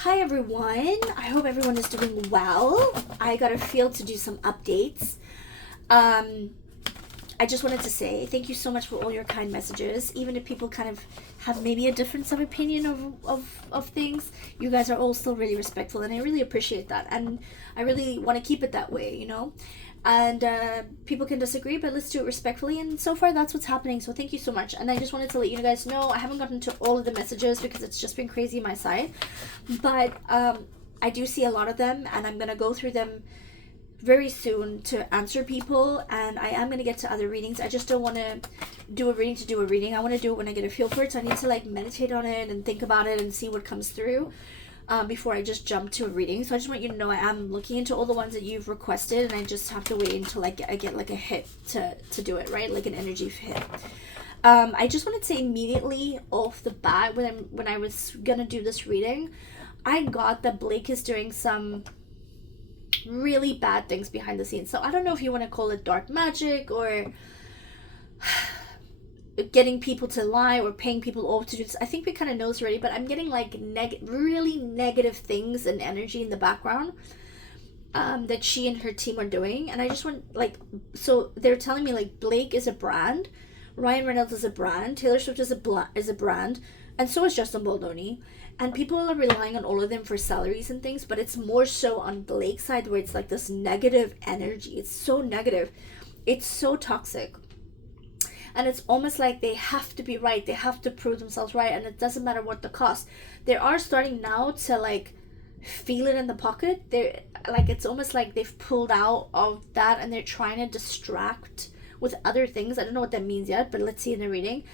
Hi everyone, I hope everyone is doing well. I got a feel to do some updates. Um, I just wanted to say thank you so much for all your kind messages. Even if people kind of have maybe a difference of opinion of things, you guys are all still really respectful, and I really appreciate that. And I really want to keep it that way, you know? And people can disagree, but let's do it respectfully. And so far, that's what's happening. So thank you so much. And I just wanted to let you guys know I haven't gotten to all of the messages because it's just been crazy on my side. But I do see a lot of them, and I'm going to go through them very soon to answer people. And I am going to get to other readings. I just don't want to do a reading. I want to do it when I get a feel for it. So I need to like meditate on it and think about it and see what comes through. Before I just jump to a reading. So I just want you to know I am looking into all the ones that you've requested, and I just have to wait until I get like a hit to do it, right? Like an energy hit. I just wanted to say immediately off the bat when I was gonna do this reading, I got that Blake is doing some really bad things behind the scenes. So I don't know if you want to call it dark magic or getting people to lie or paying people off to do this. I think we kind of know this already, but I'm getting like really negative things and energy in the background that she and her team are doing. And I just want so they're telling me like Blake is a brand, Ryan Reynolds is a brand, Taylor Swift is a brand, and so is Justin Baldoni. And people are relying on all of them for salaries and things, but it's more so on Blake's side where it's like this negative energy. It's so negative. It's so toxic. And it's almost like they have to be right. They have to prove themselves right. And it doesn't matter what the cost. They are starting now to like feel it in the pocket. They're like, it's almost like they've pulled out of that and they're trying to distract with other things. I don't know what that means yet, but let's see in the reading.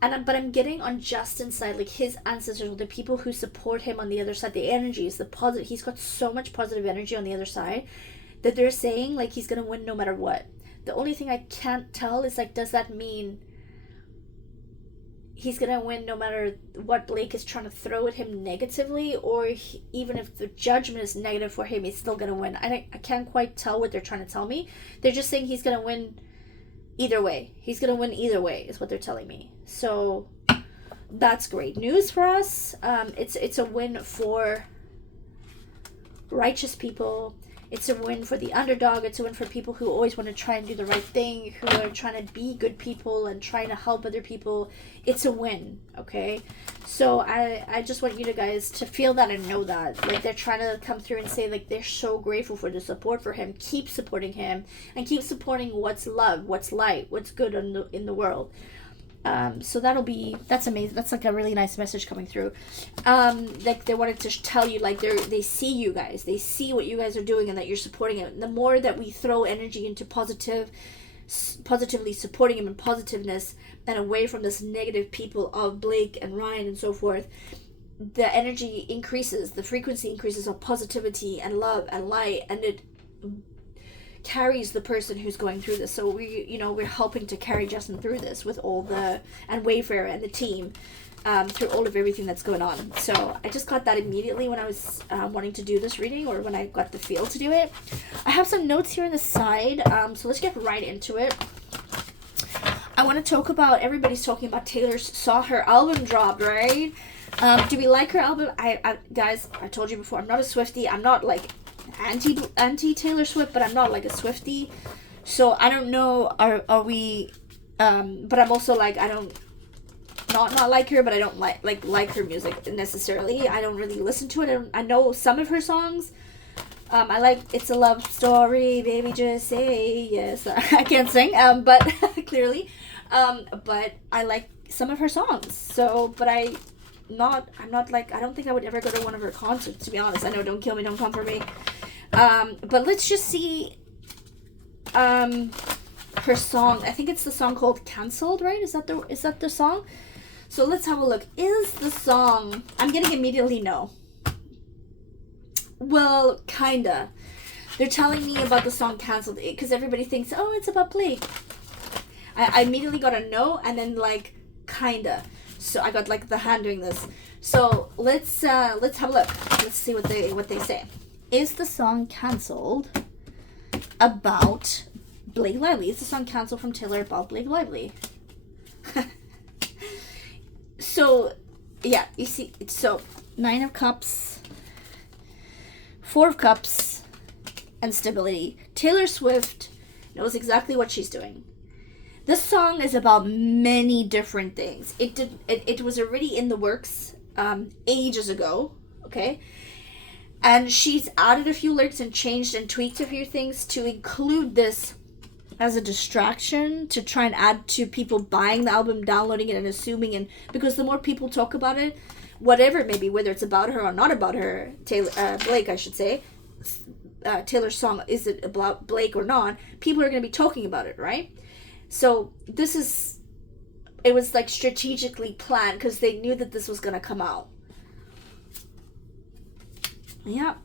But I'm getting on Justin's side, like his ancestors, the people who support him on the other side, the energies, the positive. He's got so much positive energy on the other side that they're saying like he's going to win no matter what. The only thing I can't tell is like, does that mean he's gonna win no matter what Blake is trying to throw at him negatively, or even if the judgment is negative for him, he's still gonna win? I can't quite tell what they're trying to tell me. They're just saying he's gonna win either way. He's gonna win either way is what they're telling me. So that's great news for us. It's a win for righteous people. It's a win for the underdog. It's a win for people who always want to try and do the right thing, who are trying to be good people and trying to help other people. It's a win, okay? So I just want you guys to feel that and know that. Like, they're trying to come through and say, like, they're so grateful for the support for him. Keep supporting him and keep supporting what's love, what's light, what's good in the world. So that's amazing. That's like a really nice message coming through. Like they wanted to tell you, like they see you guys, they see what you guys are doing and that you're supporting it. And the more that we throw energy into positively supporting him and positiveness and away from this negative people of Blake and Ryan and so forth, the energy increases, the frequency increases of positivity and love and light, and it carries the person who's going through this. So we're helping to carry Justin through this with all and Wayfarer and the team through all of everything that's going on. So I just got that immediately when I was wanting to do this reading, or when I got the feel to do it. I have some notes here on the side, so let's get right into it. I want to talk about, everybody's talking about Taylor saw her album drop, right? Do we like her album? I guys, I told you before, I'm not a Swiftie. I'm not like anti Taylor Swift, but I'm not like a Swiftie, so I don't know, are we but I'm also like, I don't not like her, but I don't like her music necessarily. I don't really listen to it. I know some of her songs. I like It's a Love Story, Baby Just Say Yes. I can't sing, but clearly, but I like some of her songs. So, but I'm not like, I don't think I would ever go to one of her concerts, to be honest. I know Don't Kill Me, Don't Come For Me. But let's just see her song. I think it's the song called Cancelled, right? Is that the song? So let's have a look. Is the song, I'm getting immediately no. Well, kinda. They're telling me about the song Cancelled because everybody thinks, oh, it's about Blake. I immediately got a no, and then like kinda. So I got like the hand doing this. So let's have a look. Let's see what they say. Is the song Cancelled about Blake Lively? Is the song Cancelled from Taylor about Blake Lively? So yeah, you see, so 9 of Cups, Four of Cups and stability. Taylor Swift knows exactly what she's doing. This song is about many different things. It was already in the works ages ago, okay? And she's added a few lyrics and changed and tweaked a few things to include this as a distraction, to try and add to people buying the album, downloading it, and assuming. And because the more people talk about it, whatever it may be, whether it's about her or not about her, Blake, I should say, Taylor's song, is it about Blake or not, people are going to be talking about it, right? So it was like strategically planned because they knew that this was going to come out. Yeah,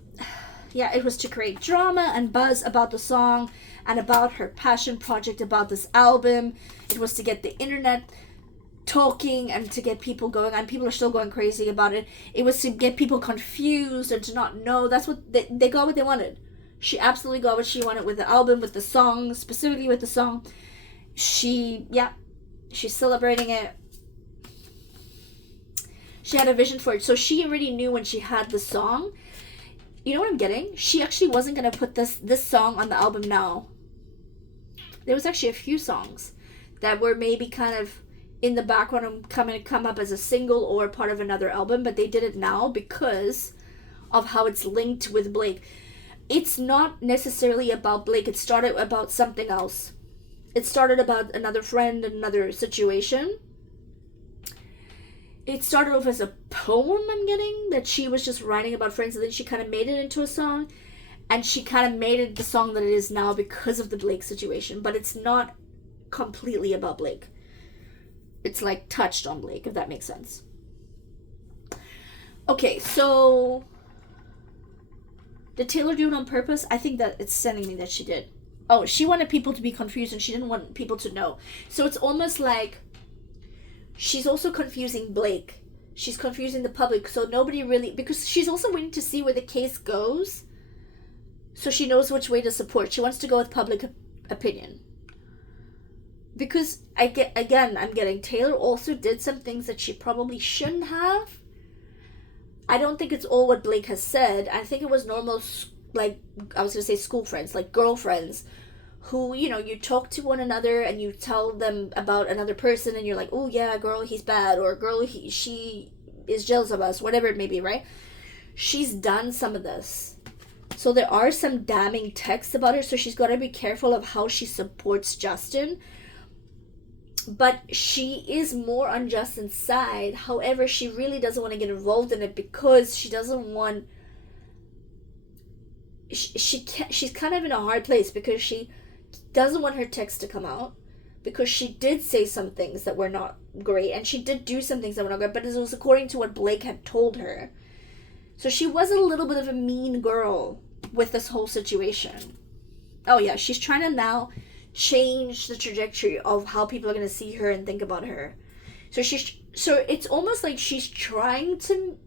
it was to create drama and buzz about the song and about her passion project about this album. It was to get the internet talking and to get people going, and people are still going crazy about it. It was to get people confused and to not know. That's what they got what they wanted. She absolutely got what she wanted with the album, with the song, specifically with the song. She's celebrating it. She had a vision for it. So she already knew when she had the song. You know what I'm getting? She actually wasn't going to put this song on the album now. There was actually a few songs that were maybe kind of in the background and come up as a single or part of another album, but they did it now because of how it's linked with Blake. It's not necessarily about Blake. It started about something else. It started about another friend, another situation. It started off as a poem, I'm getting, that she was just writing about friends, and then she kind of made it into a song, and she kind of made it the song that it is now because of the Blake situation, but it's not completely about Blake. It's like touched on Blake, if that makes sense. Okay, so did Taylor do it on purpose? I think that it's sending me that she did. Oh, she wanted people to be confused and she didn't want people to know. So it's almost like she's also confusing Blake. She's confusing the public, so nobody really, because she's also waiting to see where the case goes, so she knows which way to support. She wants to go with public opinion. Because I'm getting Taylor also did some things that she probably shouldn't have. I don't think it's all what Blake has said. I think it was normal, like, I was going to say school friends, like girlfriends, who, you know, you talk to one another and you tell them about another person and you're like, oh yeah, girl, he's bad, or girl, she is jealous of us, whatever it may be, right? She's done some of this. So there are some damning texts about her, so she's got to be careful of how she supports Justin. But she is more on Justin's side. However, she really doesn't want to get involved in it because she doesn't want... She's kind of in a hard place because she doesn't want her text to come out, because she did say some things that were not great, and she did do some things that were not good, but it was according to what Blake had told her. So she was a little bit of a mean girl with this whole situation. Oh yeah, she's trying to now change the trajectory of how people are going to see her and think about her. So it's almost like she's trying to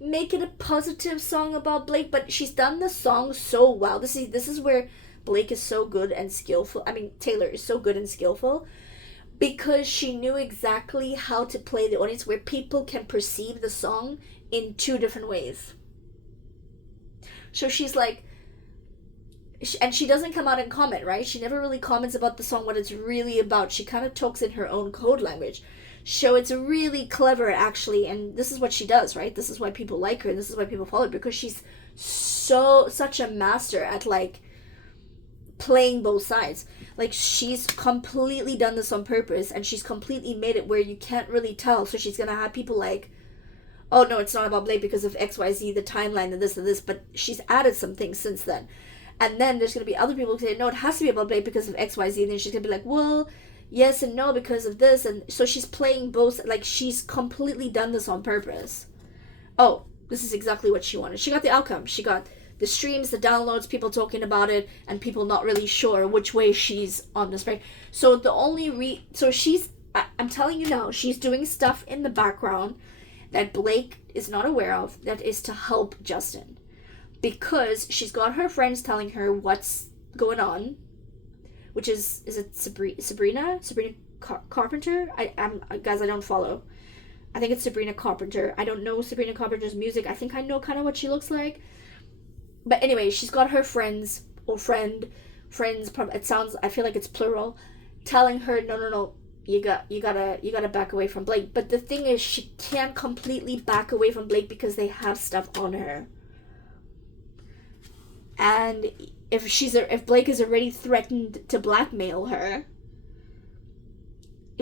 make it a positive song about Blake, but she's done the song so well. This is where Blake is so good and skillful. I mean, Taylor is so good and skillful, because she knew exactly how to play the audience where people can perceive the song in two different ways. So she's like, and she doesn't come out and comment, right? She never really comments about the song, what it's really about. She kind of talks in her own code language. So it's really clever, actually, and this is what she does, right? This is why people like her, and this is why people follow her, because she's such a master at, like, playing both sides. Like, she's completely done this on purpose, and she's completely made it where you can't really tell. So she's gonna have people like, oh no, it's not about Blake because of XYZ, the timeline, and this, but she's added some things since then. And then there's going to be other people who say, no, it has to be about Blake because of XYZ. And then she's going to be like, well, yes and no because of this. And so she's playing both. Like, she's completely done this on purpose. Oh, this is exactly what she wanted. She got the outcome. She got the streams, the downloads, people talking about it, and people not really sure which way she's on the spectrum. So the only so she's, I'm telling you now, she's doing stuff in the background that Blake is not aware of that is to help Justin. Because she's got her friends telling her what's going on, which is it Sabrina Carpenter? Guys, I don't follow. I think it's Sabrina Carpenter. I don't know Sabrina Carpenter's music. I think I know kind of what she looks like, But anyway, she's got her friends or friends. It sounds. I feel like it's plural, telling her no. You gotta back away from Blake. But the thing is, she can't completely back away from Blake because they have stuff on her. And if Blake is already threatened to blackmail her,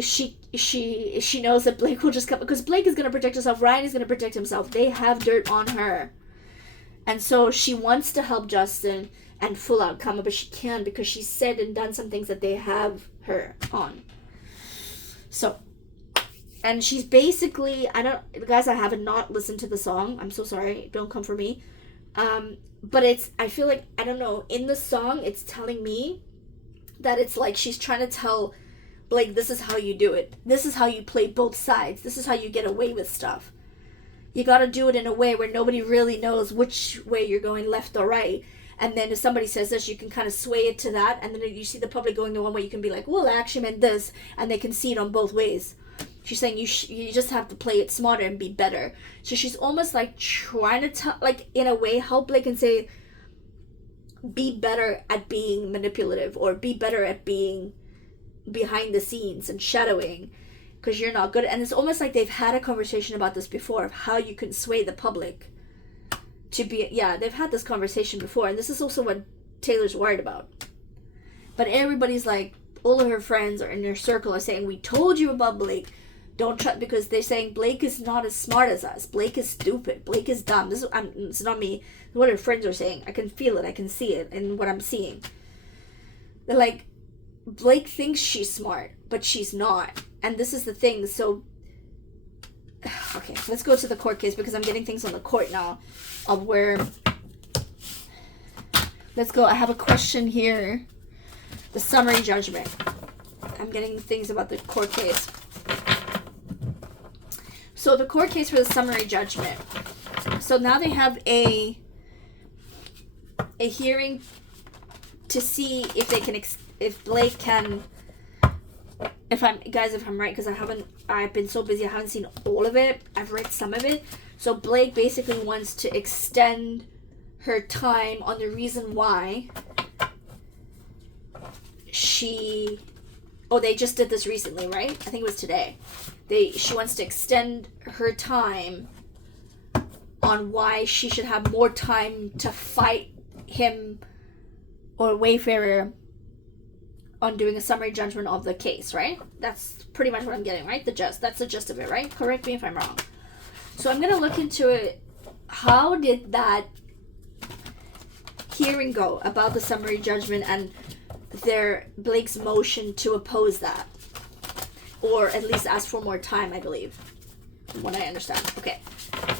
she knows that Blake will just come, because Blake is gonna protect herself. Ryan is gonna protect himself. They have dirt on her, and so she wants to help Justin and full out come, but she can't because she said and done some things that they have her on. So, and she's basically, guys, I haven't not listened to the song. I'm so sorry. Don't come for me. But I feel like, I don't know, in the song, it's telling me that it's like she's trying to tell Blake, this is how you do it. This is how you play both sides. This is how you get away with stuff. You gotta do it in a way where nobody really knows which way you're going, left or right. And then if somebody says this, you can kind of sway it to that. And then you see the public going the one way, you can be like, well, I actually meant this. And they can see it on both ways. She's saying you just have to play it smarter and be better. So she's almost like trying to tell, like, in a way, help Blake and say, be better at being manipulative, or be better at being behind the scenes and shadowing, because you're not good. And it's almost like they've had a conversation about this before, of how you can sway the public to be, they've had this conversation before, and this is also what Taylor's worried about. But everybody's like, all of her friends are in her circle are saying, we told you about Blake, don't trust, because they're saying Blake is not as smart as us, Blake is stupid, Blake is dumb. It's not me, it's what her friends are saying. I can feel it, I can see it in what I'm seeing. They're like, Blake thinks she's smart, but she's not. And this is the thing. So, okay, let's go to the court case, because I'm getting things on the court now of where, let's go. I have a question here. The summary judgment. I'm getting things about the court case. So the court case for the summary judgment. So now they have a hearing to see if they can, if Blake can, if I'm right, because I've been so busy, I haven't seen all of it. I've read some of it. So Blake basically wants to extend her time on the reason why they just did this recently, right? I think it was today. She wants to extend her time on why she should have more time to fight him or Wayfarer on doing a summary judgment of the case, right? That's pretty much what I'm getting, right? That's the gist of it, right? Correct me if I'm wrong. So I'm going to look into it. How did that hearing go about the summary judgment and Blake's motion to oppose that? Or at least ask for more time, I believe. From what I understand. Okay.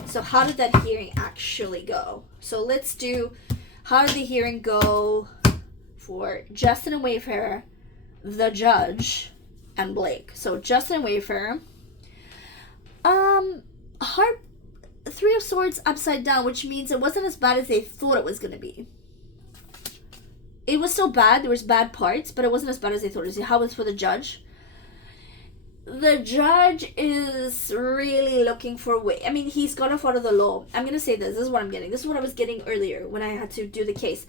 So how did that hearing actually go? So let's do, how did the hearing go for Justin and Wayfarer, the judge, and Blake? So Justin and Wayfarer, heart, 3 of Swords upside down, which means it wasn't as bad as they thought it was going to be. It was still bad. There was bad parts, but it wasn't as bad as they thought it was. How was for the judge? The judge is really looking for he's got to follow the law. I'm going to say this. This is what I'm getting. This is what I was getting earlier when I had to do the case.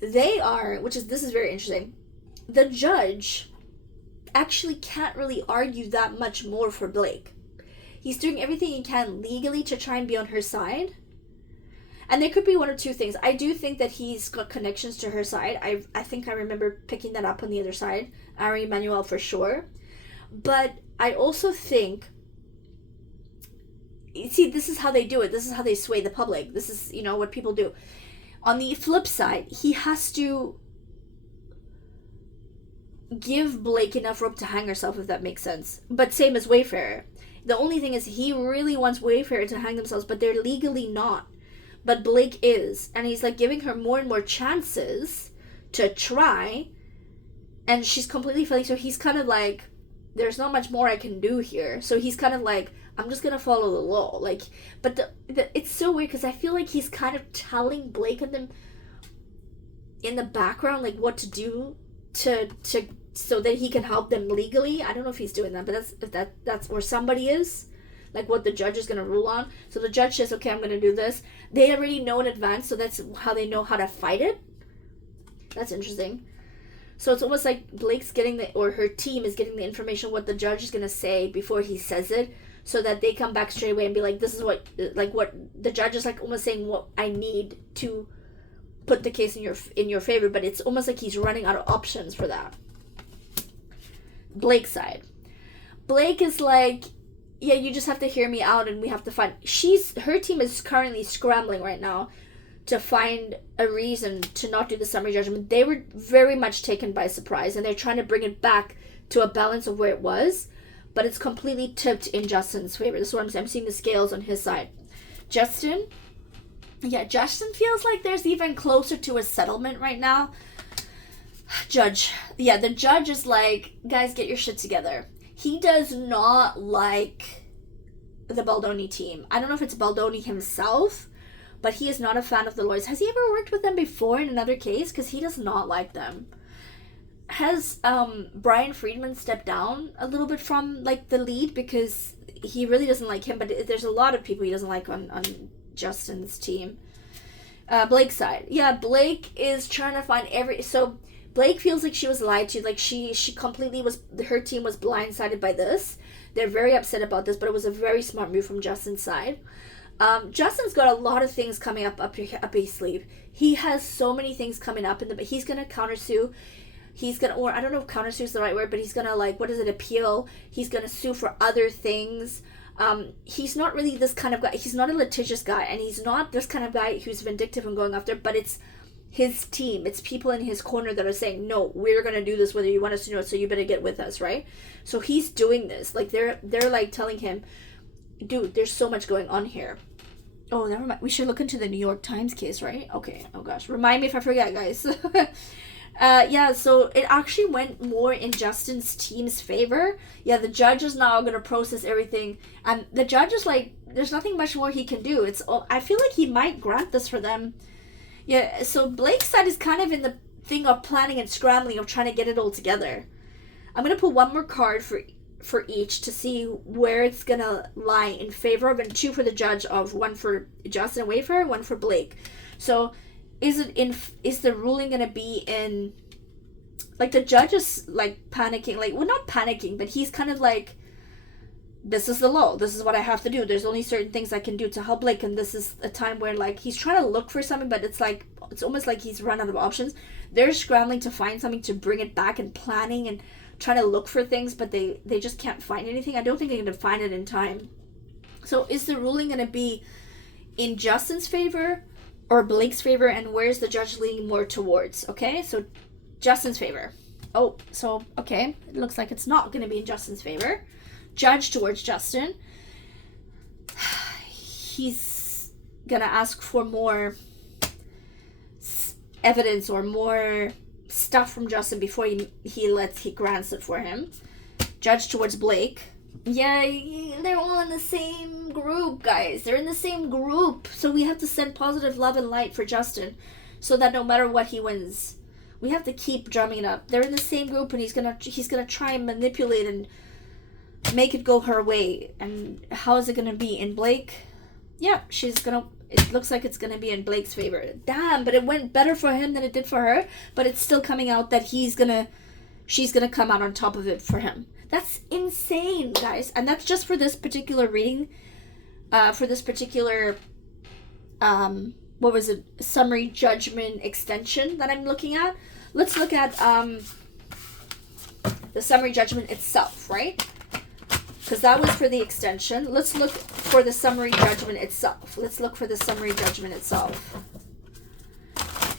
This is very interesting. The judge actually can't really argue that much more for Blake. He's doing everything he can legally to try and be on her side. And there could be one or two things. I do think that he's got connections to her side. I think I remember picking that up on the other side. Ari Emanuel for sure. But I also think, see, this is how they do it. This is how they sway the public. This is, what people do. On the flip side, he has to give Blake enough rope to hang herself, if that makes sense. But same as Wayfarer. The only thing is he really wants Wayfarer to hang themselves, but they're legally not. But Blake is. And he's like giving her more and more chances to try. And she's completely failing. So he's kind of like, there's not much more I can do here. So he's kind of like, I'm just gonna follow the law. Like, but it's so weird because I feel like he's kind of telling Blake and them in the background, like, what to do to so that he can help them legally. I don't know if he's doing that, but that's where somebody is. like what the judge is going to rule on. So the judge says, okay, I'm going to do this. They already know in advance, so that's how they know how to fight it. That's interesting. So it's almost like Blake's getting or her team is getting the information what the judge is going to say before he says it, so that they come back straight away and be like, this is what the judge is like almost saying what I need to put the case in your favor, but it's almost like he's running out of options for that. Blake's side. Blake is like, yeah, you just have to hear me out and we have to find... Her team is currently scrambling right now to find a reason to not do the summary judgment. They were very much taken by surprise and they're trying to bring it back to a balance of where it was, but it's completely tipped in Justin's favor. This is what I'm saying. I'm seeing the scales on his side. Justin feels like there's even closer to a settlement right now. Judge. Yeah, the judge is like, guys, get your shit together. He does not like the Baldoni team. I don't know if it's Baldoni himself, but he is not a fan of the lawyers. Has he ever worked with them before in another case? Because he does not like them. Has Brian Friedman stepped down a little bit from like the lead because he really doesn't like him, but there's a lot of people he doesn't like on Justin's team. Blake's side. Yeah, Blake is trying to find so Blake feels like she was lied to, like she completely her team was blindsided by this. They're very upset about this, but it was a very smart move from Justin's side. Justin's got a lot of things coming up his sleeve. He has so many things coming up he's gonna countersue. He's gonna, or I don't know if countersue is the right word, but he's gonna appeal. He's gonna sue for other things. He's not really this kind of guy. He's not a litigious guy, and he's not this kind of guy who's vindictive and going after, but it's his team. It's people in his corner that are saying, no, we're going to do this whether you want us to know it, so you better get with us, right? So he's doing this. Like, they're like telling him, dude, there's so much going on here. Oh, never mind. We should look into the New York Times case, right? Okay. Oh, gosh. Remind me if I forget, guys. Yeah, so it actually went more in Justin's team's favor. Yeah, the judge is now going to process everything. And the judge is like, there's nothing much more he can do. I feel like he might grant this for them. Yeah, so Blake's side is kind of in the thing of planning and scrambling of trying to get it all together. I'm going to put one more card for each to see where it's going to lie in favor of, and two for the judge, of one for Justin Wayfarer, one for Blake. So is the ruling going to be in, like, the judge is like panicking, like, well, not panicking, but he's kind of like, this is the law, this is what I have to do, there's only certain things I can do to help Blake, and this is a time where, like, he's trying to look for something, but it's almost like he's run out of options. They're scrambling to find something to bring it back and planning and trying to look for things, but they just can't find anything. I don't think they're going to find it in time. So is the ruling going to be in Justin's favor or Blake's favor, and where's the judge leaning more towards? Okay, so Justin's favor. Oh, so, okay, it looks like it's not going to be in Justin's favor. Judge towards Justin. He's going to ask for more evidence or more stuff from Justin before he grants it for him. Judge towards Blake. Yeah, they're all in the same group, guys. They're in the same group. So we have to send positive love and light for Justin, so that no matter what, he wins. We have to keep drumming it up. They're in the same group, and he's gonna try and manipulate and make it go her way. And how is it gonna be in Blake? Yeah, it looks like it's gonna be in Blake's favor. Damn, but it went better for him than it did for her. But it's still coming out that she's gonna come out on top of it for him. That's insane, guys. And that's just for this particular reading. For this particular, summary judgment extension that I'm looking at. Let's look at the summary judgment itself, right? Because that was for the extension. Let's look for the summary judgment itself.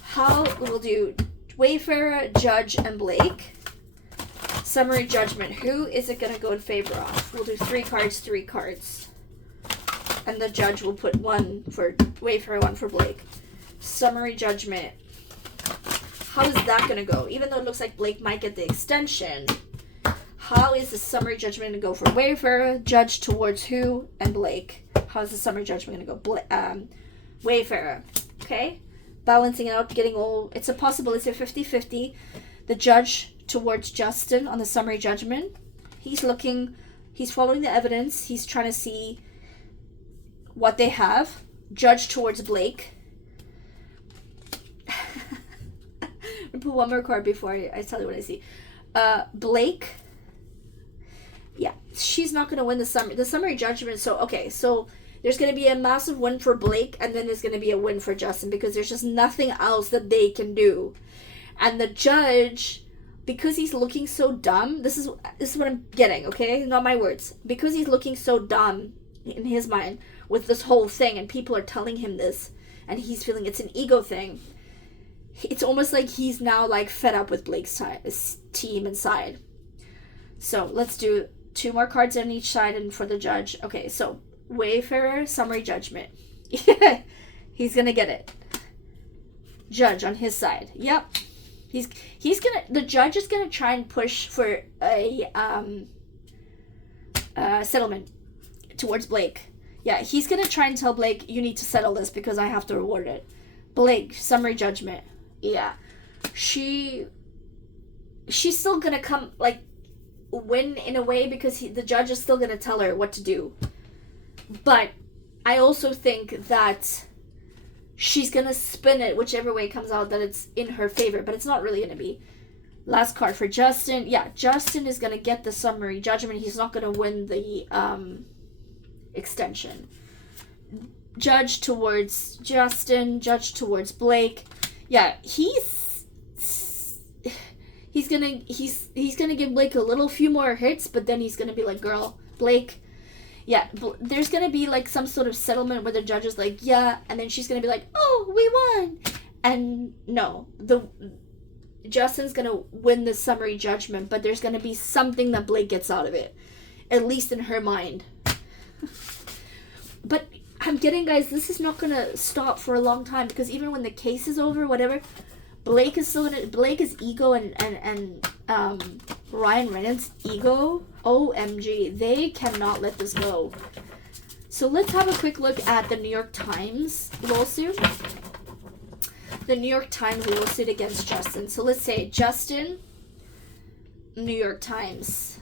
How we'll do Wayfarer, Judge, and Blake. Summary judgment. Who is it going to go in favor of? We'll do 3 cards. And the judge will put 1 for Wayfarer, 1 for Blake. Summary judgment. How is that going to go? Even though it looks like Blake might get the extension, how is the summary judgment going to go for Wayfarer, Judge towards who, and Blake? How is the summary judgment going to go? Wayfarer. Okay? Balancing it out, getting all... It's a 50-50. The judge towards Justin on the summary judgment. He's He's following the evidence. He's trying to see what they have. Judge towards Blake. I'm gonna put one more card before I tell you what I see. Blake. Yeah, she's not gonna win the summary judgment. So okay, so there's gonna be a massive win for Blake, and then there's gonna be a win for Justin because there's just nothing else that they can do. And the judge, because he's looking so dumb, this is what I'm getting, okay? Not my words. Because he's looking so dumb in his mind with this whole thing, and people are telling him this, and he's feeling it's an ego thing. It's almost like he's now like fed up with Blake's team and side. So let's do 2 more cards on each side and for the judge. Okay, so Wayfarer, summary judgment. He's gonna get it. Judge on his side. Yep. The judge is gonna try and push for a settlement towards Blake. Yeah, he's gonna try and tell Blake, you need to settle this because I have to reward it. Blake, summary judgment. Yeah. She's still gonna come, like, win in a way because the judge is still gonna tell her what to do. But I also think that she's gonna spin it whichever way it comes out that it's in her favor, but it's not really gonna be. Last card for Justin. Yeah, Justin is gonna get the summary judgment. He's not gonna win the extension. Judge towards Justin, judge towards Blake. Yeah, he's gonna give Blake a little few more hits, but then he's gonna be like, girl, Blake. Yeah, there's gonna be like some sort of settlement where the judge is like, yeah, and then she's gonna be like, oh, we won. And no, Justin's gonna win the summary judgment, but there's gonna be something that Blake gets out of it, at least in her mind. But I'm getting, guys, this is not gonna stop for a long time because even when the case is over, whatever, Blake's ego and Ryan Reynolds' ego, OMG, they cannot let this go. So let's have a quick look at the New York Times lawsuit. The New York Times lawsuit against Justin. So let's say Justin, New York Times,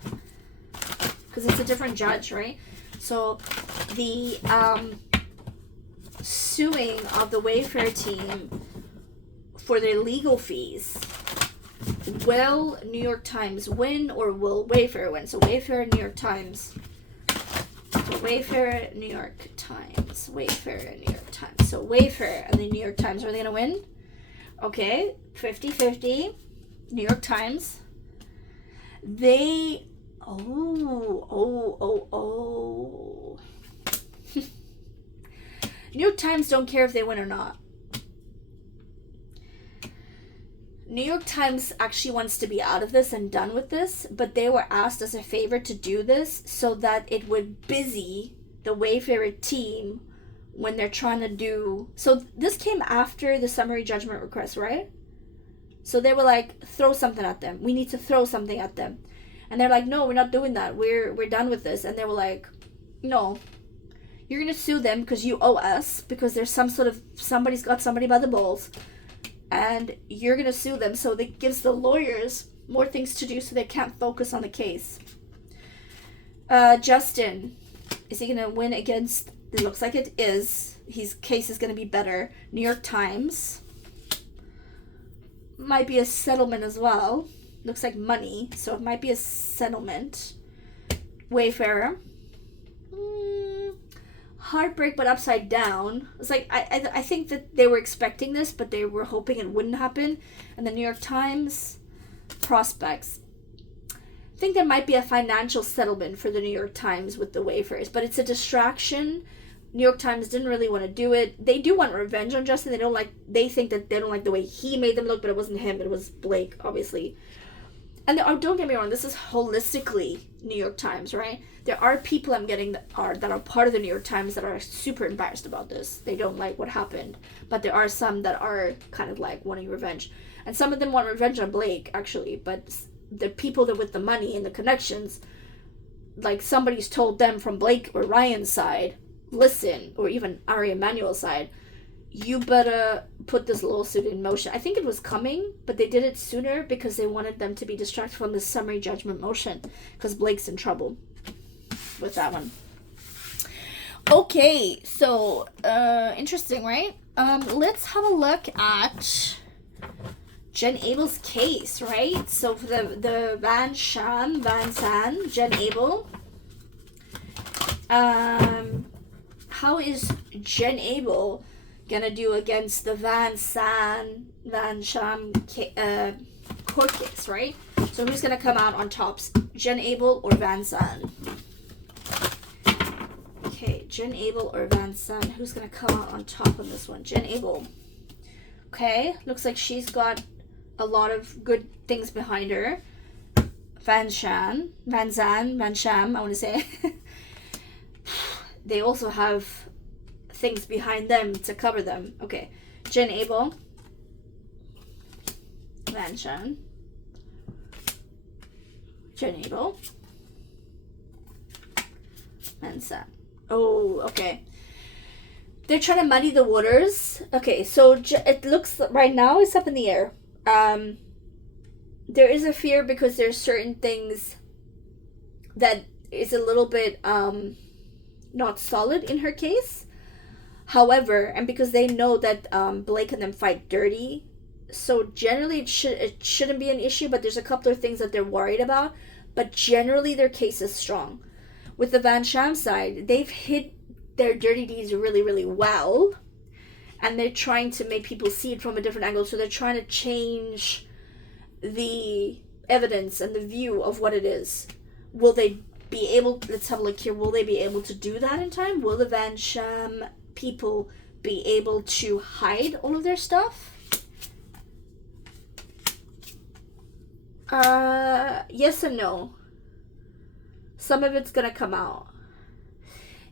because it's a different judge, right? So the suing of the Wayfarer team for their legal fees. Will New York Times win or will Wayfarer win? So Wayfarer, New York Times. So Wayfarer, New York Times. Wayfarer, New York Times. So Wayfarer and the New York Times, are they going to win? Okay, 50-50. New York Times. They... Oh. New York Times don't care if they win or not. New York Times actually wants to be out of this and done with this, but they were asked as a favor to do this so that it would busy the Wayfarer team when they're trying to do... So this came after the summary judgment request, right? So they were like, throw something at them. We need to throw something at them. And they're like, no, we're not doing that. We're done with this. And they were like, no, you're going to sue them because you owe us, because there's somebody's got somebody by the balls. And you're going to sue them, so that gives the lawyers more things to do so they can't focus on the case. Justin, is he going to win against... It looks like it is. His case is going to be better. New York Times. Might be a settlement as well. Looks like money, so it might be a settlement. Wayfarer. Heartbreak, but upside down. It's like, I think that they were expecting this, but they were hoping it wouldn't happen. And the New York Times, prospects. I think there might be a financial settlement for the New York Times with the Wayfarers, but it's a distraction. New York Times didn't really want to do it. They do want revenge on Justin. They think that they don't like the way he made them look, but it wasn't him. It was Blake, obviously. And don't get me wrong, this is holistically New York Times, right? There are people I'm getting that are part of the New York Times that are super embarrassed about this. They don't like what happened. But there are some that are kind of like wanting revenge. And some of them want revenge on Blake, actually. But the people that with the money and the connections, like somebody's told them from Blake or Ryan's side, listen, or even Ari Emanuel's side, you better put this lawsuit in motion. I think it was coming, but they did it sooner because they wanted them to be distracted from the summary judgment motion because Blake's in trouble. with that one. Okay, so interesting, right? Let's have a look at Jen Abel's case, right? So for the Van San, Jen Abel. How is Jen Abel gonna do against the Van Sham court case, right? So who's gonna come out on tops, Jen Abel or Van San? Okay, Jen Abel or Van San, who's gonna come out on top on this one? Jen Abel. Okay, looks like she's got a lot of good things behind her. Van Sham, I want to say. They also have things behind them to cover them. Okay, Jen Abel, Van Shan, Jen Abel, Van San. Oh, okay. They're trying to muddy the waters. Okay, so it looks right now it's up in the air. There is a fear because there's certain things that is a little bit not solid in her case. However, and because they know that Blake and them fight dirty, so generally it shouldn't be an issue, but there's a couple of things that they're worried about. But generally their case is strong. With the Van Sham side, they've hid their dirty deeds really, really well. And they're trying to make people see it from a different angle. So they're trying to change the evidence and the view of what it is. Will they be able, let's have a look here, will they be able to do that in time? Will the Van Sham people be able to hide all of their stuff? Yes and no. Some of it's gonna come out.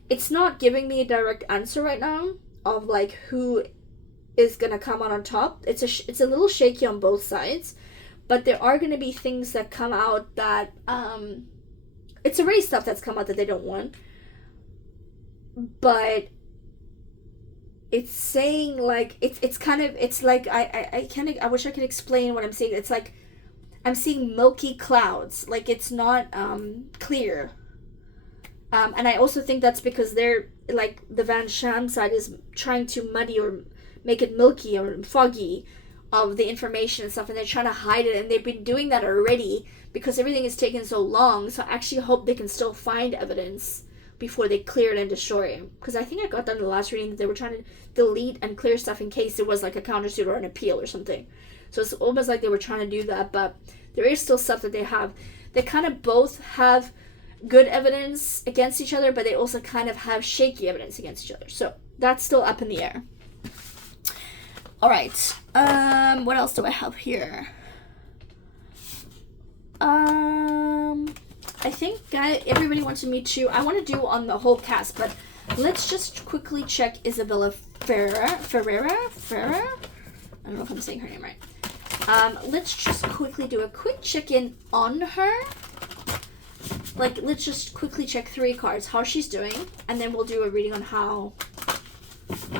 It's not giving me a direct answer right now of like who is gonna come out on top. It's a little shaky on both sides, but there are gonna be things that come out that it's already stuff that's come out that they don't want, but it's saying like it's kind of, it's like I wish I could explain what I'm saying. It's like I'm seeing milky clouds, like it's not clear. And I also think that's because they're like the Van Sham side is trying to muddy or make it milky or foggy of the information and stuff, and they're trying to hide it, and they've been doing that already because everything is taking so long. So I actually hope they can still find evidence before they clear it and destroy it, because I think I got that in the last reading that they were trying to delete and clear stuff in case there was like a countersuit or an appeal or something. So it's almost like they were trying to do that, but there is still stuff that they have. They kind of both have good evidence against each other, but they also kind of have shaky evidence against each other. So that's still up in the air. All right. What else do I have here? I think everybody wanted me to. I want to do on the whole cast, but let's just quickly check Isabella Ferrer. I don't know if I'm saying her name right. Let's just quickly do a quick check-in on her. Like, let's just quickly check 3 cards, how she's doing, and then we'll do a reading on how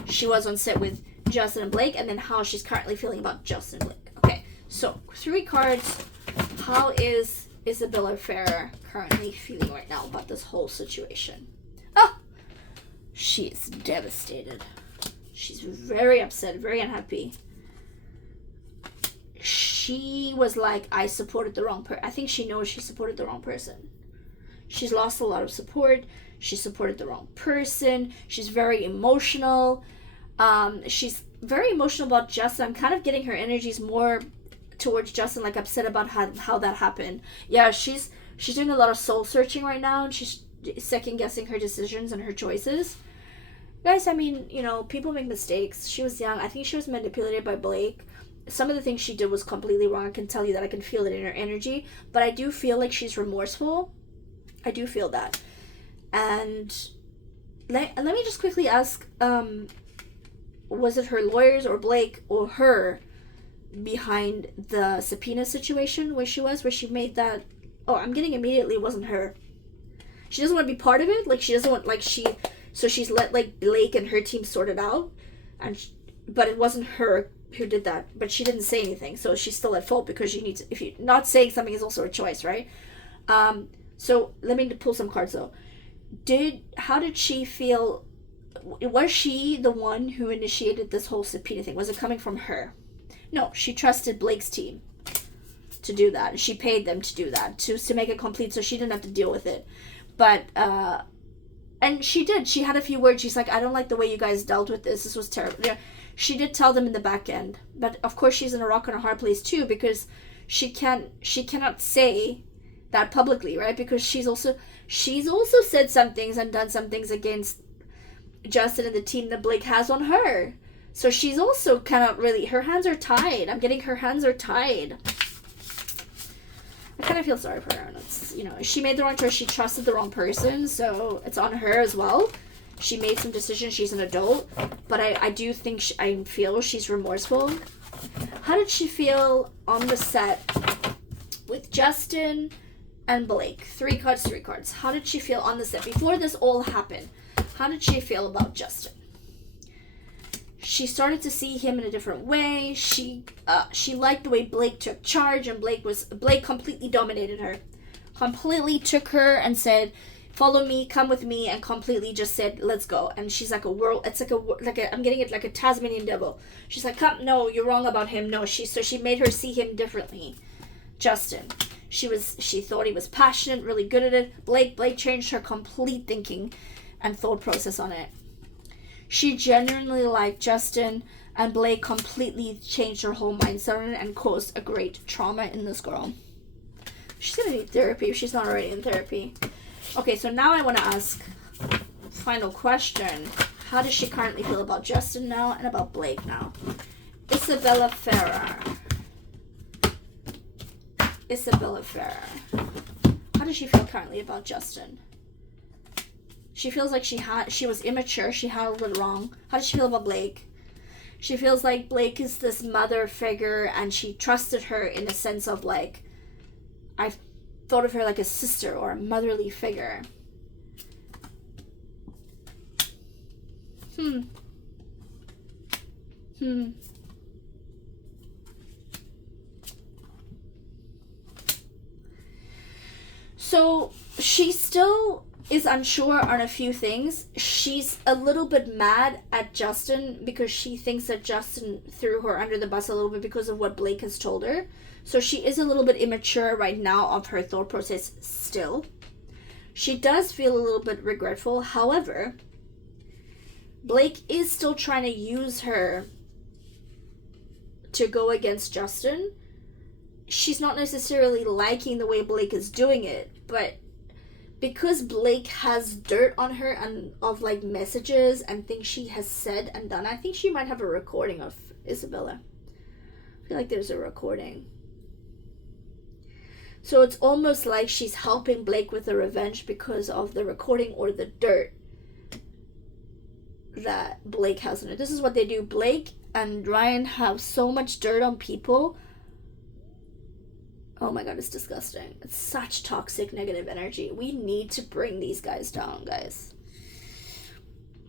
she was on set with Justin and Blake, and then how she's currently feeling about Justin and Blake. Okay, so 3 cards. How is Isabella Ferrer currently feeling right now about this whole situation? Oh, she is devastated. She's very upset, very unhappy. She was like, I supported the wrong person. I think she knows she supported the wrong person. She's lost a lot of support. She supported the wrong person. She's very emotional. She's very emotional about Justin. I'm kind of getting her energies more towards Justin, like upset about how that happened. Yeah, she's doing a lot of soul searching right now, and she's second guessing her decisions and her choices. Guys, I mean, you know, people make mistakes. She was young. I think she was manipulated by Blake. Some of the things she did was completely wrong. I can tell you that. I can feel it in her energy. But I do feel like she's remorseful. I do feel that. And let me just quickly ask, was it her lawyers or Blake or her behind the subpoena situation where she made that? Oh, I'm getting immediately it wasn't her. She doesn't want to be part of it. Like, she doesn't want, like, so she's let, like, Blake and her team sort it out. But it wasn't her who did that, but she didn't say anything, so she's still at fault because you need to, if you're not saying something is also a choice, right? So let me pull some cards though. how did she feel? Was she the one who initiated this whole subpoena thing? Was it coming from her? No, she trusted Blake's team to do that. She paid them to do that, to make it complete so she didn't have to deal with it. But, and she did. She had a few words. She's like, I don't like the way you guys dealt with this. This was terrible. Yeah, she did tell them in the back end. But, of course, she's in a rock and a hard place, too, because she cannot say that publicly, right? Because she's also said some things and done some things against Justin and the team that Blake has on her. So she's also cannot really, her hands are tied. I'm getting her hands are tied. I kind of feel sorry for her. It's, she made the wrong choice. She trusted the wrong person, so it's on her as well. She made some decisions. She's an adult, but I do think I feel she's remorseful. How did she feel on the set with Justin and Blake? 3 cards. How did she feel on the set before this all happened? How did she feel about Justin? She started to see him in a different way. She liked the way Blake took charge, and Blake completely dominated her. Completely took her and said, "Follow me, come with me," and completely just said, "Let's go." And she's like I'm getting it like a Tasmanian devil. She's like, "Come, no, you're wrong about him." No, so she made her see him differently. Justin. She thought he was passionate, really good at it. Blake changed her complete thinking and thought process on it. She genuinely liked Justin, and Blake completely changed her whole mindset on it and caused a great trauma in this girl. She's gonna need therapy if she's not already in therapy. Okay, so now I want to ask final question. How does she currently feel about Justin now and about Blake now? Isabella Ferrer. How does she feel currently about Justin? She feels like she was immature. She handled it wrong. How does she feel about Blake? She feels like Blake is this mother figure, and she trusted her in a sense of like, I thought of her like a sister or a motherly figure. So she still is unsure on a few things. She's a little bit mad at Justin because she thinks that Justin threw her under the bus a little bit because of what Blake has told her. So she is a little bit immature right now of her thought process still. She does feel a little bit regretful. However, Blake is still trying to use her to go against Justin. She's not necessarily liking the way Blake is doing it, but because Blake has dirt on her and of like messages and things she has said and done, I think she might have a recording of Isabella. I feel like there's a recording. So it's almost like she's helping Blake with the revenge because of the recording or the dirt that Blake has on it. This is what they do. Blake and Ryan have so much dirt on people. Oh my god, it's disgusting. It's such toxic, negative energy. We need to bring these guys down, guys.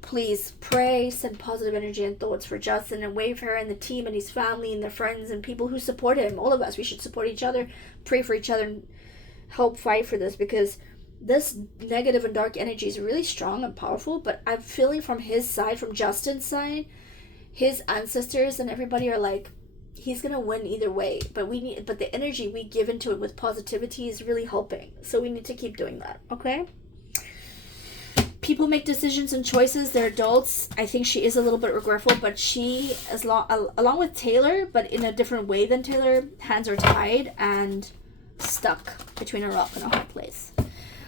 Please pray, send positive energy and thoughts for Justin and Ferrer and the team and his family and their friends and people who support him. All of us, we should support each other, pray for each other, and help fight for this, because this negative and dark energy is really strong and powerful. But I'm feeling from his side, from Justin's side, his ancestors and everybody are like, he's gonna win either way, but the energy we give into it with positivity is really helping. So we need to keep doing that, okay? People make decisions and choices. They're adults. I think she is a little bit regretful, but she, along with Taylor, but in a different way than Taylor, hands are tied and stuck between a rock and a hard place.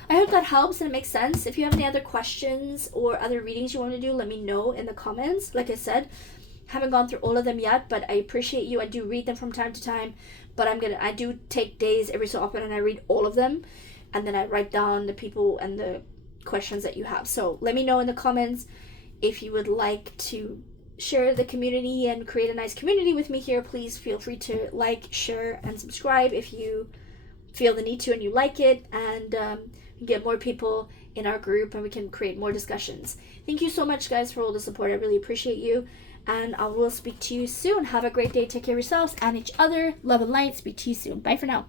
I hope that helps and it makes sense. If you have any other questions or other readings you want to do, let me know in the comments. Like I said, haven't gone through all of them yet, but I appreciate you. I do read them from time to time, but I do take days every so often and I read all of them, and then I write down the people and the questions that you have. So let me know in the comments if you would like to share the community and create a nice community with me here. Please feel free to like, share, and subscribe if you feel the need to and you like it, and get more people in our group and we can create more discussions. Thank you so much, guys, for all the support. I really appreciate you. And I will speak to you soon. Have a great day. Take care of yourselves and each other. Love and light. Speak to you soon. Bye for now.